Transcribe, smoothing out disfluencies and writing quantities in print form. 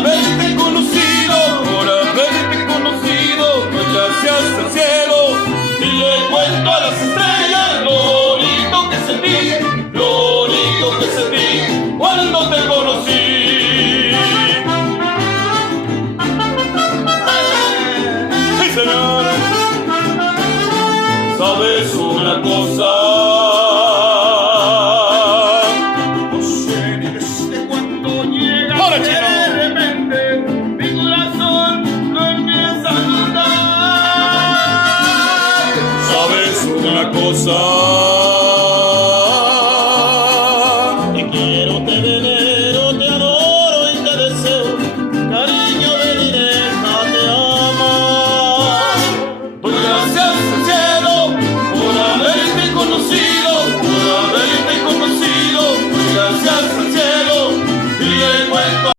haberte conocido, doy gracias al cielo y le cuento a las estrellas lo bonito que sentí cuando te conocí. Sí, señor. ¿Sabes una cosa? No sé ni desde cuándo llega Ahora, de chino. repente mi corazón lo empieza a notar. ¿Sabes una cosa?